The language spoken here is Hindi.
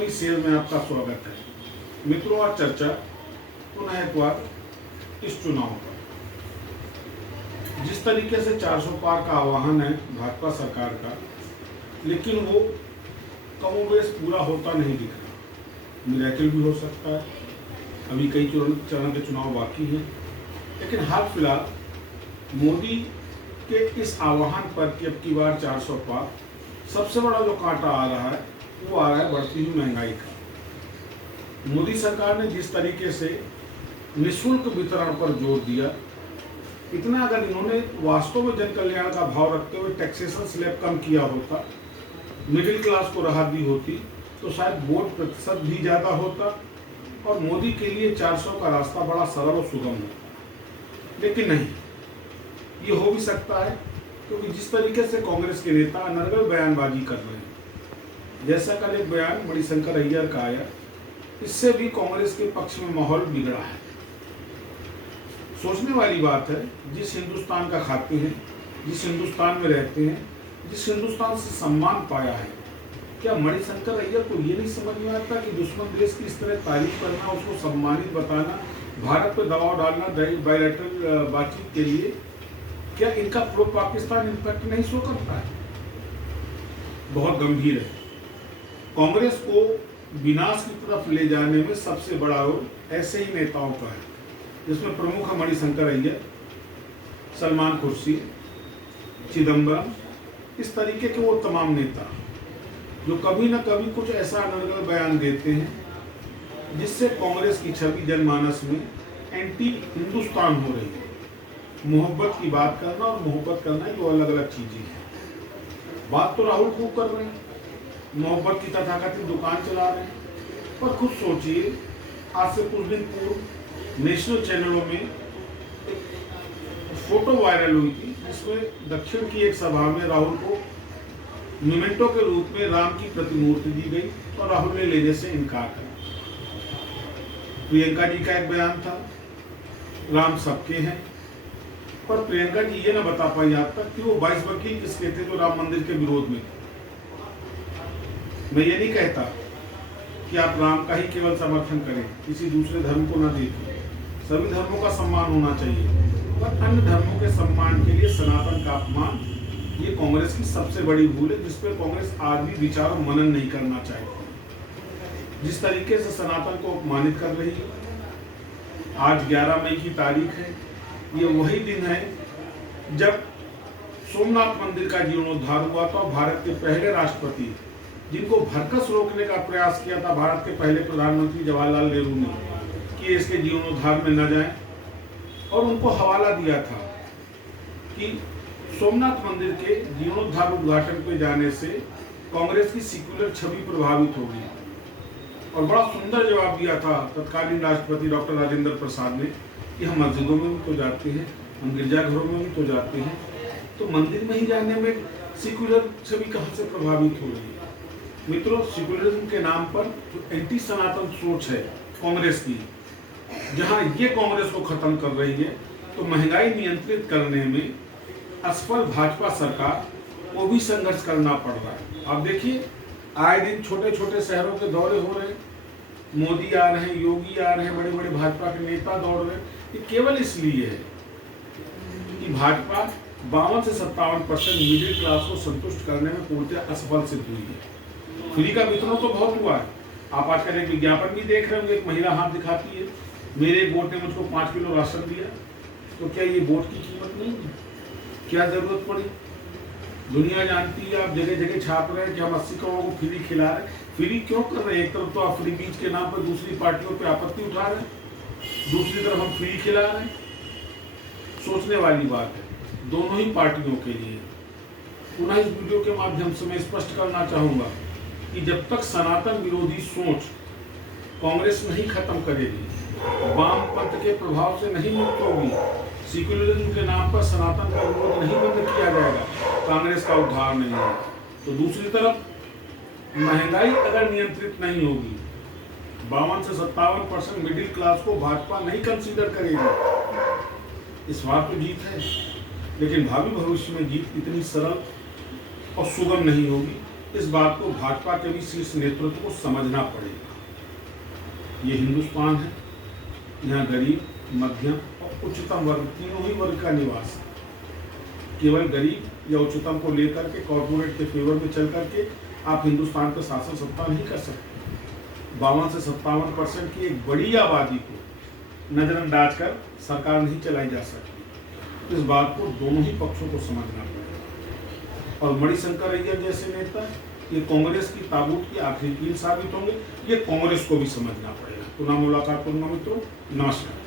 मनी सेल में आपका स्वागत है। मित्रों, आज चर्चा पुनः एक बार इस चुनाव पर। जिस तरीके से 400 पार का आह्वान है भाजपा सरकार का, लेकिन वो कमोबेश पूरा होता नहीं दिख रहा। मिरेकल भी हो सकता है, अभी कई चरण के चुनाव बाकी हैं, लेकिन हाल फिलहाल मोदी के इस आह्वान पर कि अब की बार 400 पार, सबसे बड़ा जो कांटा आ रहा है वो आ रहा है बढ़ती हुई महंगाई का। मोदी सरकार ने जिस तरीके से निःशुल्क वितरण पर जोर दिया, इतना अगर इन्होंने वास्तव में जन कल्याण का भाव रखते हुए टैक्सेशन स्लैब कम किया होता, मिडिल क्लास को राहत दी होती, तो शायद वोट प्रतिशत भी ज़्यादा होता और मोदी के लिए 400 का रास्ता बड़ा सरल और सुगम होता। लेकिन नहीं, ये हो भी सकता है क्योंकि जिस तरीके से कांग्रेस के नेता अनर्गल बयानबाजी कर रहे हैं, जैसा कल एक बयान मणिशंकर अय्यर का आया, इससे भी कांग्रेस के पक्ष में माहौल बिगड़ा है। सोचने वाली बात है, जिस हिंदुस्तान का खाते हैं, जिस हिंदुस्तान में रहते हैं, जिस हिंदुस्तान से सम्मान पाया है, क्या मणिशंकर अय्यर को ये नहीं समझ में आता कि दुश्मन देश की इस तरह तारीफ करना, उसको सम्मानित बताना, भारत पर दबाव डालना बायलैटरल बातचीत के लिए, क्या इनका प्रो पाकिस्तान इम्पैक्ट नहीं शो करता है? बहुत गंभीर है। कांग्रेस को विनाश की तरफ ले जाने में सबसे बड़ा रोल ऐसे ही नेताओं का है, जिसमें प्रमुख है मणिशंकर अय्यर, सलमान खुर्शीद, चिदम्बरम, इस तरीके के वो तमाम नेता जो कभी न कभी कुछ ऐसा अनर्गल बयान देते हैं जिससे कांग्रेस की छवि जनमानस में एंटी हिंदुस्तान हो रही है। मोहब्बत की बात करना और मोहब्बत करना ये अलग अलग चीजें हैं। बात तो राहुल खूब कर रहे हैं, मोहब्बत की तथाकथित दुकान चला रहे हैं, पर खुद सोचिए, आज से कुछ दिन पूर्व नेशनल चैनलों में एक फोटो वायरल हुई थी जिसमें दक्षिण की एक सभा में राहुल को मोमेंटो के रूप में राम की प्रतिमूर्ति दी गई और राहुल ने लेने से इनकार करा। प्रियंका जी का एक बयान था, राम सबके हैं, पर प्रियंका जी ये ना बता पाई आज तक कि वो 22 वकील किसके थे जो राम मंदिर के विरोध में थे। मैं ये नहीं कहता कि आप राम का ही केवल समर्थन करें, किसी दूसरे धर्म को ना देखें, सभी धर्मों का सम्मान होना चाहिए, पर अन्य धर्मों के सम्मान के लिए सनातन का अपमान, ये कांग्रेस की सबसे बड़ी भूल है, जिस पर कांग्रेस आज भी विचार और मनन नहीं करना चाहती। जिस तरीके से सनातन को अपमानित कर रही है, आज 11 मई की तारीख है, ये वही दिन है जब सोमनाथ मंदिर का जीर्णोद्धार हुआ था। भारत के पहले राष्ट्रपति, जिनको भरकस रोकने का प्रयास किया था भारत के पहले प्रधानमंत्री जवाहरलाल नेहरू ने कि इसके जीर्णोद्धार में न जाएं, और उनको हवाला दिया था कि सोमनाथ मंदिर के जीर्णोद्धार उद्घाटन पे जाने से कांग्रेस की सेक्युलर छवि प्रभावित होगी। और बड़ा सुंदर जवाब दिया था तत्कालीन राष्ट्रपति डॉक्टर राजेंद्र प्रसाद ने कि हम मस्जिदों में भी तो जाते हैं, हम गिरजाघरों में भी तो जाते हैं, तो मंदिर में ही जाने में सेक्युलर छवि कहाँ से प्रभावित हो रही है? मित्रों, सेक्युलरिज्म के नाम पर जो एंटी सनातन सोच है कांग्रेस की, जहां ये कांग्रेस को खत्म कर रही है, तो महंगाई नियंत्रित करने में असफल भाजपा सरकार को भी संघर्ष करना पड़ रहा है। आप देखिए, आए दिन छोटे छोटे शहरों के दौरे हो रहे हैं, मोदी आ रहे हैं, योगी आ रहे हैं, बड़े बड़े भाजपा के नेता दौड़ रहे हैं। ये केवल इसलिए है कि भाजपा 52 से 57% मिडिल क्लास को संतुष्ट करने में पूर्णतः असफल सिद्ध हुई है। फ्री का वितरण तो बहुत हुआ है। आप आजकल एक विज्ञापन भी देख रहे होंगे, एक महिला हाथ दिखाती है, मेरे वोट ने मुझको 5 किलो राशन दिया। तो क्या ये वोट की कीमत नहीं है? क्या जरूरत पड़ी? दुनिया जानती है, आप जगह जगह छाप रहे हैं कि हम 80 करोड़ को फ्री खिला रहे हैं। फ्री क्यों कर रहे हैं? एक तरफ तो आप फ्री बीज के नाम पर दूसरी पार्टियों पे आपत्ति उठा रहे हैं, दूसरी तरफ हम फ्री खिला रहे हैं। सोचने वाली बात है दोनों ही पार्टियों के लिए। पुनः इस वीडियो के माध्यम से मैं स्पष्ट करना चाहूंगा कि जब तक सनातन विरोधी सोच कांग्रेस नहीं खत्म करेगी, वामपंथ के प्रभाव से नहीं मुक्त होगी, सेक्युलरिज्म के नाम पर सनातन का विरोध नहीं बंद किया जाएगा, कांग्रेस का उद्धार नहीं है। तो दूसरी तरफ महंगाई अगर नियंत्रित नहीं होगी, 52 से 57% मिडिल क्लास को भाजपा नहीं कंसीडर करेगी। इस बार तो जीत है, लेकिन भावी भविष्य में जीत इतनी सरल और सुगम नहीं होगी। इस बात को भाजपा के भी शीर्ष नेतृत्व को समझना पड़ेगा। ये हिंदुस्तान है, यहाँ गरीब, मध्यम और उच्चतम वर्ग तीनों ही वर्ग का निवास है। केवल गरीब या उच्चतम को लेकर के कॉर्पोरेट के फेवर में चल करके आप हिंदुस्तान पर शासन सत्ता नहीं कर सकते। 52 से 57% की एक बड़ी आबादी को नजरअंदाज कर सरकार नहीं चलाई जा सकती। इस बात को दोनों ही पक्षों को समझना पड़ेगा। और मणिशंकर अय्यर जैसे नेता ये कांग्रेस की ताबूत की आखिरी कील साबित होंगे, ये कांग्रेस को भी समझना पड़ेगा। पुनः मुलाकात करूंगा मित्रों, नमस्कार।